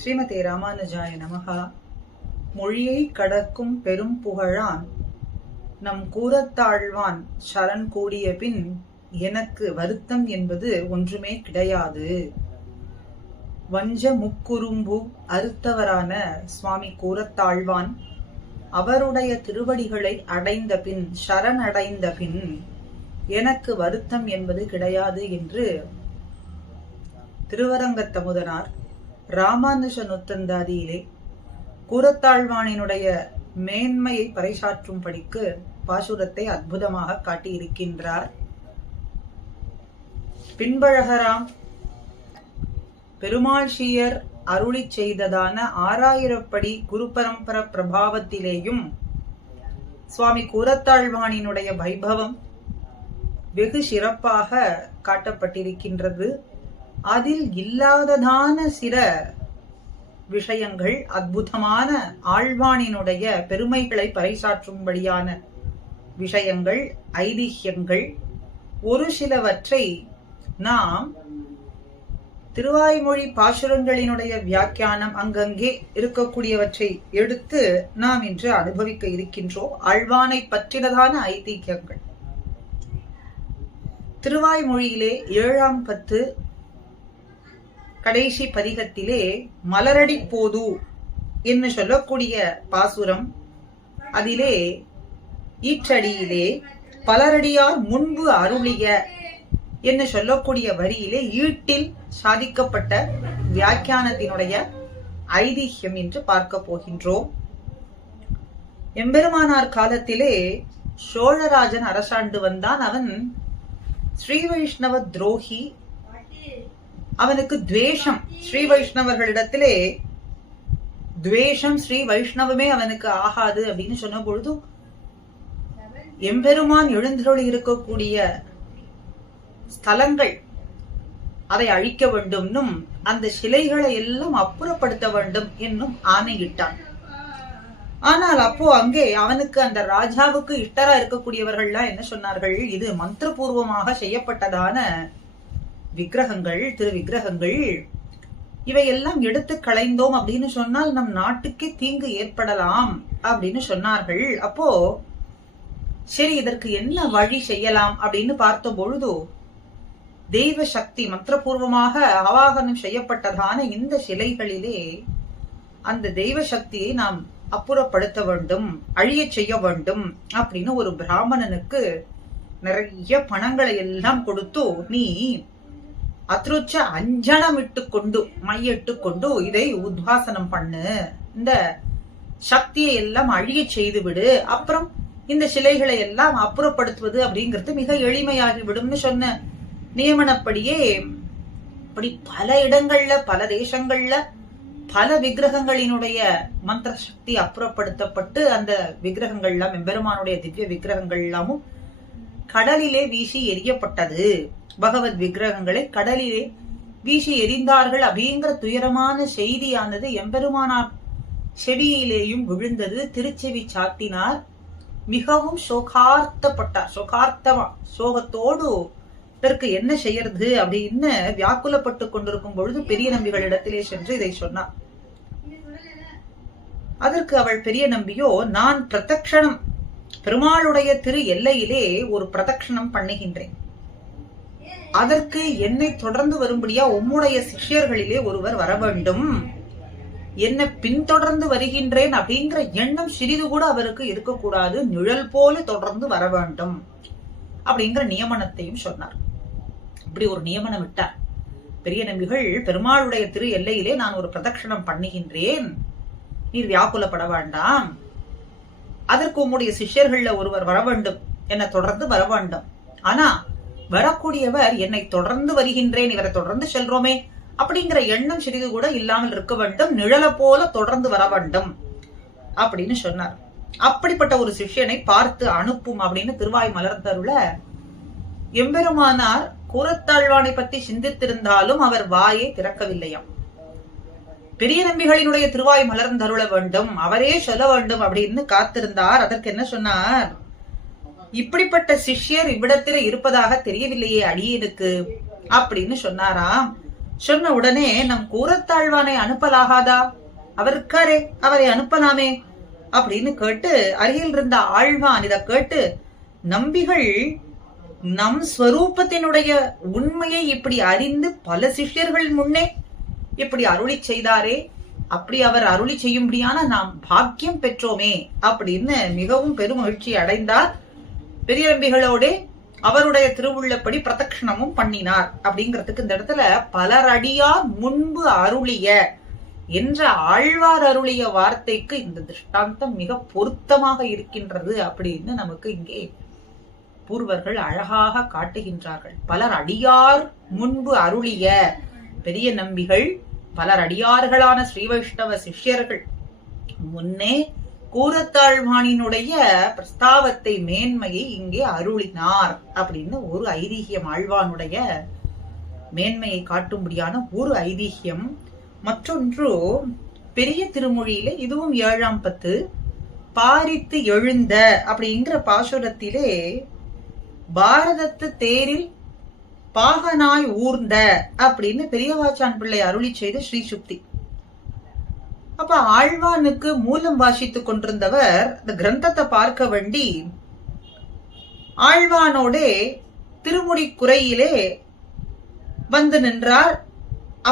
ஸ்ரீமதே ராமானுஜாய நமகா. மொழியை கடக்கும் பெரும் புகழான் நம் கூறத்தாழ்வான் சரண் கூடிய பின் எனக்கு வருத்தம் என்பது ஒன்றுமே கிடையாது. வஞ்ச முக்குறும்பு அறுத்தவரான சுவாமி கூறத்தாழ்வான் அவருடைய திருவடிகளை அடைந்த பின், சரணடைந்த பின் எனக்கு வருத்தம் என்பது கிடையாது என்று திருவரங்கத்தமுதனார் ராமானுஜ நுத்தந்தாதியிலே கூறத்தாழ்வானினுடைய மேன்மையை பறைசாற்றும் படிக்கு பாசுரத்தை அற்புதமாக காட்டியிருக்கின்றார். பின்பழகராம் பெருமாள்ஷியர் அருளி செய்ததான 6000 படி குரு பரம்பர பிரபாவத்திலேயும் சுவாமி கூறத்தாழ்வானினுடைய வைபவம் வெகு சிறப்பாக காட்டப்பட்டிருக்கின்றது. அதில் இல்லாததான சில விஷயங்கள், அற்புதமான ஆழ்வானினுடைய பெருமைகளை பறைசாற்றும்படியான விஷயங்கள், ஐதிஹ்யங்கள், ஒரு சிலவற்றை நாம் திருவாய்மொழி பாசுரங்களினுடைய வியாக்கியானம் அங்கங்கே இருக்கக்கூடியவற்றை எடுத்து நாம் இன்று அனுபவிக்க இருக்கின்றோம். ஆழ்வானை பற்றினதான ஐதிஹ்யங்கள் திருவாய்மொழியிலே 7ஆம் பத்து கடைசி பதிகத்திலே மலரடி போது என்று சொல்லக்கூடிய பாசுரம், அதிலே ஈற்றடியிலே பலரடியார் முன்பு அருளிய என்று சொல்லக்கூடிய வரியிலே ஈட்டில் சாதிக்கப்பட்ட வியாக்கியானத்தினுடைய ஐதிஹ்யம் என்று பார்க்க போகின்றோம். எம்பெருமானார் காலத்திலே சோழராஜன் அரசாண்டு வந்தான். அவன் ஸ்ரீ வைஷ்ணவ துரோகி. அவனுக்கு துவேஷம், ஸ்ரீ வைஷ்ணவர்களிடத்திலே துவேஷம், ஸ்ரீ வைஷ்ணவமே அவனுக்கு ஆகாது அப்படின்னு சொன்ன பொழுது எம்பெருமான் எழுந்தருளி இருக்கக்கூடிய ஸ்தலங்கள் அதை அழிக்க வேண்டும், அந்த சிலைகளை எல்லாம் அப்புறப்படுத்த வேண்டும் என்னும் ஆணையிட்டான். ஆனால் அப்போ அங்கே அவனுக்கு, அந்த ராஜாவுக்கு இஷ்டரா இருக்கக்கூடியவர்கள்லாம் என்ன சொன்னார்கள், இது மந்திரபூர்வமாக செய்யப்பட்டதான விக்கிரகங்கள், திரு விக்கிரகங்கள், இவையெல்லாம் எடுத்து களைந்தோம் அப்படின்னு சொன்னால் நம் நாட்டுக்கே தீங்கு ஏற்படலாம் அப்படின்னு சொன்னார்கள். அப்போ சரி, இதற்கு என்ன வழி செய்யலாம் அப்படின்னு பார்த்த பொழுது தெய்வ சக்தி மந்திரபூர்வமாக ஆவாகனம் செய்யப்பட்டதான இந்த சிலைகளிலே அந்த தெய்வ சக்தியை நாம் அப்புறப்படுத்த வேண்டும், அழிய செய்ய வேண்டும் அப்படின்னு ஒரு பிராமணனுக்கு நிறைய பணங்களை எல்லாம் கொடுத்து, நீ அத்ருச்ச அஞ்சனம் இட்டு கொண்டு, மையிட்டு கொண்டு இதை உத்வாசனம் பண்ணு, இந்த சக்தியை எல்லாம் அழிய செய்து விடு, அப்புறம் இந்த சிலைகளை எல்லாம் அப்புறப்படுத்துவது அப்படிங்கிறது மிக எளிமையாகி விடும்னு சொன்ன நியமனப்படியே இப்படி பல இடங்கள்ல, பல தேசங்கள்ல பல விக்கிரகங்களினுடைய மந்திர சக்தி அப்புறப்படுத்தப்பட்டு அந்த விக்கிரகங்கள் எல்லாம், எம்பெருமானுடைய திவ்ய விக்கிரகங்கள் எல்லாமும் கடலிலே வீசி எரியப்பட்டது. பகவத் விக்கிரகங்களை கடலிலே வீசி எரிந்தார்கள் அப்படிங்கிற துயரமான செய்தியானது எம்பெருமானார் செவியிலேயும் விழுந்தது. திருச்செவி சாத்தினார், மிகவும் சோகார்த்தப்பட்டார். சோகார்த்தமா, சோகத்தோடு இதற்கு என்ன செய்யறது அப்படின்னு வியாக்குலப்பட்டு கொண்டிருக்கும் பொழுது பெரிய நம்பிகளிடத்திலே சென்று இதை சொன்னார். அதற்கு அவள், பெரிய நம்பியோ, நான் பிரதக்ஷணம், பெருமாளுடைய திரு எல்லையிலே ஒரு பிரதக்ஷணம் பண்ணுகின்றேன், அதற்கு என்னை தொடர்ந்து வரும்படியா உம்முடைய சிஷ்யர்களிலே ஒருவர் வர வேண்டும், என்ன பின்தொடர்ந்து வருகின்றேன் அப்படிங்கிற எண்ணம் சிறிது கூட அவருக்கு இருக்கக்கூடாது, நிழல் போல தொடர்ந்து வர வேண்டும் அப்படிங்கிற நியமனத்தையும் சொன்னார். இப்படி ஒரு நியமனம் விட்டார் பெரிய நம்பிகள். பெருமாளுடைய திரு எல்லையிலே நான் ஒரு பிரதட்சணம் பண்ணுகின்றேன், நீர் வியாக்குலப்பட வேண்டாம், அதற்கு உம்முடைய சிஷ்யர்கள்ல ஒருவர் வர வேண்டும், என்னை தொடர்ந்து வர வேண்டும், ஆனா வரக்கூடியவர் என்னை தொடர்ந்து வருகின்றேன், இவரை தொடர்ந்து செல்றோமே அப்படிங்கிற எண்ணம் சிறிது கூட இல்லாமல் இருக்க வேண்டும், நிழல போல தொடர்ந்து வர வேண்டும் அப்படின்னு சொன்னார். அப்படிப்பட்ட ஒரு சிஷ்யனை பார்த்து அனுப்பும் அப்படின்னு திருவாய் மலர்ந்தருள எம்பெருமானார் கூறத்தாழ்வானை பற்றி சிந்தித்திருந்தாலும் அவர் வாயை திறக்கவில்லையாம். பெரிய நம்பிகளினுடைய திருவாய் மலர்ந்தருள வேண்டும், அவரே சொல்ல வேண்டும் அப்படின்னு காத்திருந்தார். அதற்கு என்ன சொன்னார், இப்படிப்பட்ட சிஷ்யர் இவ்விடத்தில் இருப்பதாக தெரியவில்லையே அடியனுக்கு அப்படின்னு சொன்னாராம். சொன்ன உடனே நம் கூரத்தாழ்வானை அனுப்பலாகாதா? அவர் இருக்காரே, அவரை அனுப்பலாமே அப்படின்னு கேட்டு அருகில் இருந்த ஆழ்வான் இத கேட்டு, நம்பிகள் நம் ஸ்வரூபத்தினுடைய உண்மையை இப்படி அறிந்து பல சிஷ்யர்கள் முன்னே இப்படி அருளி செய்தாரே, அப்படி அவர் அருளி செய்யும்படியான நாம் பாக்கியம் பெற்றோமே அப்படின்னு மிகவும் பெருமகிழ்ச்சி அடைந்தார். பெரிய நம்பிகளோட அவருடைய திருவுள்ளப்படி பிரதட்சணமும் பண்ணினார். அப்படிங்கிறதுக்கு இந்த இடத்துல பலரடியார் முன்பு அருளிய என்ற ஆழ்வார் அருளிய வார்த்தைக்கு இந்த திருஷ்டாந்தம் மிக பொருத்தமாக இருக்கின்றது அப்படின்னு நமக்கு இங்கே பூர்வர்கள் அழகாக காட்டுகின்றார்கள். பலர் அடியார் முன்பு அருளிய பெரிய நம்பிகள் பலர் அடியார்களான ஸ்ரீ வைஷ்ணவ சிஷ்யர்கள் முன்னே கூரத்தாழ்வானினுடைய பிரஸ்தாவத்தை மேன்மையை இங்கே அருளினார் அப்படின்னு ஒரு ஐதீகியம், ஆழ்வானுடைய மேன்மையை காட்டும்படியான ஒரு ஐதீகியம். மற்றொன்று பெரிய திருமொழியிலே, இதுவும் 7ஆம் பத்து, பாரித்து எழுந்த அப்படிங்கிற பாசுரத்திலே பாரதத்து தேரில் பாகனாய் ஊர்ந்த அப்படின்னு பெரியவாச்சான் பிள்ளை அருளி செய்த ஸ்ரீ சுக்தி. அப்ப ஆழ்வானுக்கு மூலம் வாசித்துக் கொண்டிருந்தவர் இந்த கிரந்தத்தை பார்க்க வேண்டி ஆழ்வானோட திருமுடி குறையிலே வந்து நின்றார்.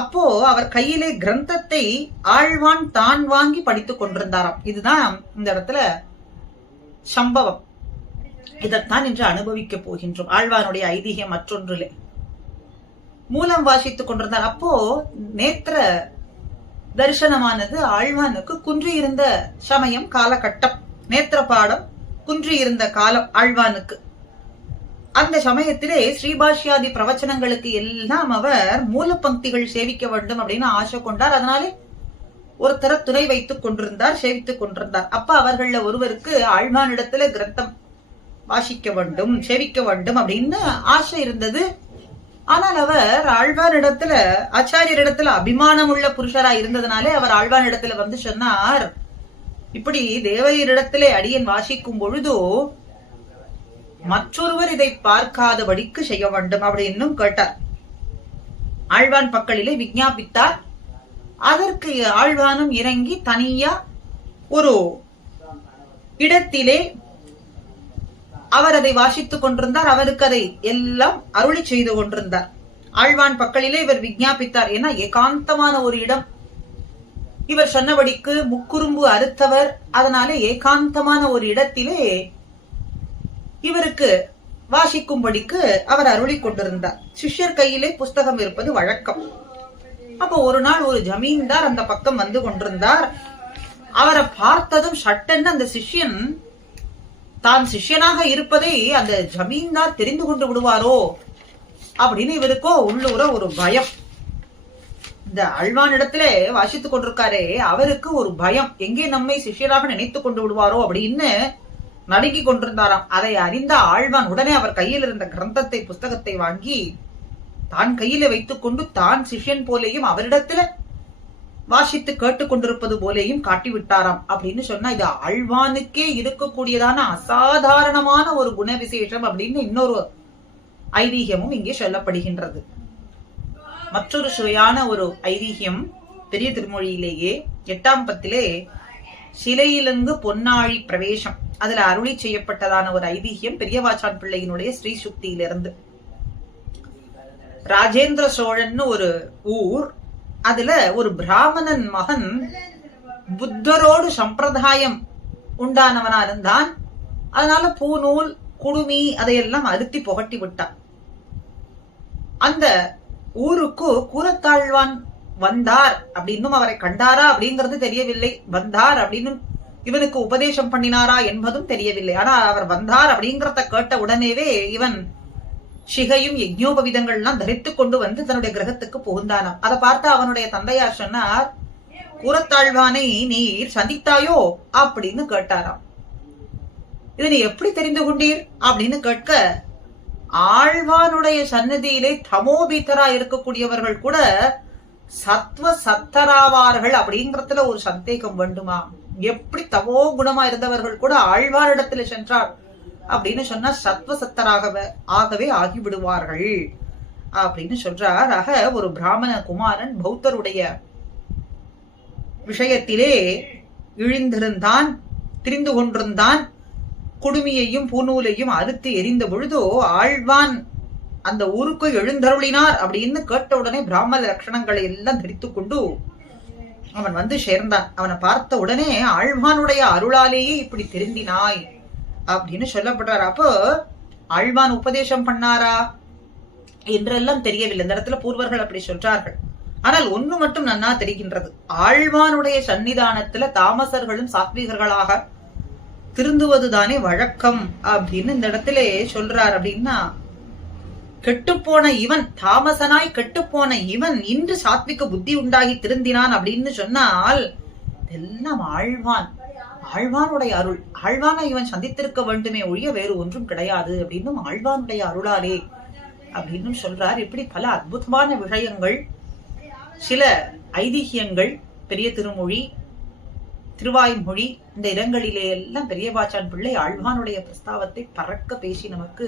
அப்போ அவர் கையிலே கிரந்தத்தை ஆழ்வான் தான் வாங்கி படித்துக் கொண்டிருந்தாராம். இதுதான் இந்த இடத்துல சம்பவம். இதைத்தான் இன்று அனுபவிக்க போகின்றோம். ஆழ்வானுடைய ஐதீகம் மற்றொன்றிலே மூலம் வாசித்துக் கொண்டிருந்தார். அப்போ நேத்திர தரிசனமானது ஆழ்வானுக்கு குன்றியிருந்த சமயம், காலகட்டம், நேத்திர பாடம் குன்றியிருந்த காலம் ஆழ்வானுக்கு. அந்த சமயத்திலே ஸ்ரீபாஷ்யாதி பிரவச்சனங்களுக்கு எல்லாம் அவர் மூல பங்கிகள் சேவிக்க வேண்டும் அப்படின்னு ஆசை கொண்டார். அதனாலே ஒருத்தர துணை வைத்துக் கொண்டிருந்தார், சேவித்துக் கொண்டிருந்தார். அப்ப அவர்கள ஒருவருக்கு ஆழ்வானிடத்துல கிரந்தம் வாசிக்க வேண்டும், சேவிக்க வேண்டும் அப்படின்னு ஆசை இருந்தது. ஆனால் அவர் ஆழ்வானிடத்துல, ஆச்சாரியரிடத்துல அபிமானம் உள்ள புருஷரா இருந்ததுனாலே அவர் ஆழ்வானிடத்துல வந்து சொன்னார், இப்படி தேவரிடத்திலே அடியன் வாசிக்கும் பொழுது மற்றொருவர் இதை பார்க்காதபடிக்கு செய்ய வேண்டும் அப்படின்னு கேட்டார். ஆழ்வான் பக்கலிலே விஞ்ஞாபித்தார். அதற்கு ஆழ்வானும் இறங்கி தனியா ஒரு இடத்திலே அவர் அதை வாசித்துக் கொண்டிருந்தார். அவருக்கு அதை எல்லாம் அருளி செய்து கொண்டிருந்தார். ஆழ்வான் பக்கலிலே இவர் விஞ்ஞாபித்தார். ஏன்னா ஏகாந்தமான ஒரு இடம், இவர் சொன்னபடிக்கு முக்குறும்பு அறுத்தவர், அதனால ஏகாந்தமான ஒரு இடத்திலே இவருக்கு வாசிக்கும்படிக்கு அவர் அருளி கொண்டிருந்தார். சிஷ்யர் கையிலே புஸ்தகம் இருப்பது வழக்கம். அப்ப ஒரு நாள் ஒரு ஜமீன்தார் அந்த பக்கம் வந்து கொண்டிருந்தார். அவரை பார்த்ததும் சட்டென்னு அந்த சிஷ்யன் தான் சிஷ்யனாக இருப்பதை அந்த ஜமீன்தார் தெரிந்து கொண்டு விடுவாரோ அப்படின்னு இவருக்கோ உள்ளூர ஒரு பயம். இந்த ஆழ்வானிடத்துல வாசித்துக் கொண்டிருக்காரே, அவருக்கு ஒரு பயம், எங்கே நம்மை சிஷ்யராக நினைத்துக் கொண்டு விடுவாரோ அப்படின்னு நடுங்கி கொண்டிருந்தாராம். அதை அறிந்த ஆழ்வான் உடனே அவர் கையில் இருந்த கிரந்தத்தை, புஸ்தகத்தை வாங்கி தான் கையில வைத்துக் கொண்டு தான் சிஷ்யன் போலேயும் அவரிடத்துல வாசித்து கேட்டுக் கொண்டிருப்பது போலேயும் காட்டிவிட்டாராம். அப்படின்னு சொன்னா இது ஆழ்வானுக்கே இருக்கக்கூடியதான அசாதாரணமான ஒரு குண விசேஷம் அப்படின்னு இன்னொரு ஐதீகமும் இங்கே சொல்லப்படுகின்றது. மற்றொரு சுவையான ஒரு ஐதீகம் பெரிய திருமொழியிலேயே 8ஆம் பத்திலே சிலையிலங்கு பொன்னாழி பிரவேசம், அதுல அருளி செய்யப்பட்டதான ஒரு ஐதீகம் பெரியவாச்சான் பிள்ளையினுடைய ஸ்ரீ சுக்தியிலிருந்து. ராஜேந்திர சோழன் ஒரு ஊர், அதுல ஒரு பிராமணன் மகன் புத்தரோடு சம்பிரதாயம் உண்டானவனா இருந்தான். அதனால பூநூல், குடுமி அதையெல்லாம் அறுத்தி புகட்டி விட்டான். அந்த ஊருக்கு கூரத்தாழ்வான் வந்தார் அப்படின்னும் அவரை கண்டாரா அப்படிங்கிறது தெரியவில்லை. வந்தார் அப்படின்னு இவனுக்கு உபதேசம் பண்ணினாரா என்பதும் தெரியவில்லை. ஆனா அவர் வந்தார் அப்படிங்கறத கேட்ட உடனேவே இவன் சிகையும் யஜ்ஞோபவிதங்கள் எல்லாம் தரித்துக் கொண்டு வந்து தன்னுடைய கிரகத்துக்கு புகுந்தானாம். அதை பார்த்து அவனுடைய தந்தையார் சொன்னார், கூரத்தாழ்வானை நீர் சந்தித்தாயோ அப்படின்னு கேட்டாராம். இதை நீ எப்படி தெரிந்து கொண்டீர் அப்படின்னு கேட்க, ஆழ்வானுடைய சன்னதியிலே தமோபீத்தரா இருக்கக்கூடியவர்கள் கூட சத்வ சத்தராவார்கள் அப்படிங்கறதுல ஒரு சந்தேகம் வேண்டுமா? எப்படி தமோ குணமா இருந்தவர்கள் கூட ஆழ்வாரிடத்துல சென்றார் அப்படின்னு சொன்னா சத்வ சத்தராகவே ஆகிவிடுவார்கள் அப்படின்னு சொல்றார். ஆக ஒரு பிராமண குமாரன் பௌத்தருடைய விஷயத்திலே இழிந்திருந்தான், திரிந்து கொண்டிருந்தான். குடுமியையும் பூநூலையும் அறுத்து எரிந்த பொழுதோ ஆழ்வான் அந்த ஊருக்கு எழுந்தருளினார் அப்படின்னு கேட்ட உடனே பிராமண லட்சணங்களை எல்லாம் தரித்துக் கொண்டு அவன் வந்து சேர்ந்தான். அவனை பார்த்த உடனே ஆழ்வானுடைய அருளாலேயே இப்படி திருந்தினாய் அப்படின்னு சொல்லப்படுறார். அப்போ ஆழ்வான் உபதேசம் பண்ணாரா என்றெல்லாம் தெரியவில்லை. இந்த இடத்துல பூர்வர்கள் அப்படி சொல்றார்கள். ஆனால் ஒண்ணு மட்டும் நன்னா தெரிகின்றது, ஆழ்வானுடைய சன்னிதானத்துல தாமசர்களும் சாத்விகர்களாக திருந்துவதுதானே வழக்கம் அப்படின்னு இந்த இடத்துல சொல்றார். அப்படின்னா கெட்டுப்போன இவன், தாமசனாய் கெட்டுப்போன இவன் இன்று சாத்விக புத்தி உண்டாகி திருந்தினான் அப்படின்னு சொன்னால் எல்லாம் ஆழ்வானுடைய அருள். ஆழ்வானை இவன் சந்தித்திருக்க வேண்டுமே ஒழிய வேறு ஒன்றும் கிடையாது அப்படின்னும் ஆழ்வானுடைய அருளாலே அப்படின்னு சொல்றார். இப்படி பல அற்புதமான விஷயங்கள், சில ஐதிஹியங்கள், பெரிய திருமொழி, திருவாய்மொழி, இந்த இடங்களிலே எல்லாம் பெரியபாச்சான் பிள்ளை ஆழ்வானுடைய பிரஸ்தாவத்தை பறக்க பேசி நமக்கு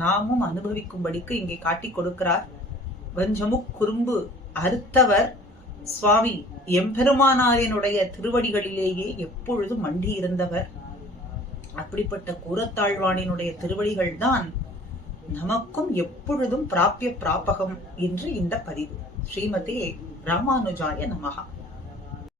நாமும் அனுபவிக்கும்படிக்கு இங்கே காட்டிக் கொடுக்கிறார். வஞ்சமுக் குறும்பு அறுத்தவர் சுவாமி எம்பெருமானாரினுடைய திருவடிகளிலேயே எப்பொழுதும் மண்டி இருந்தவர். அப்படிப்பட்ட கூரத்தாழ்வானினுடைய திருவடிகள் தான் நமக்கும் எப்பொழுதும் பிராபிய பிராபகம் என்று இந்த பதிவு. ஸ்ரீமதே ராமானுஜாய நமஹா.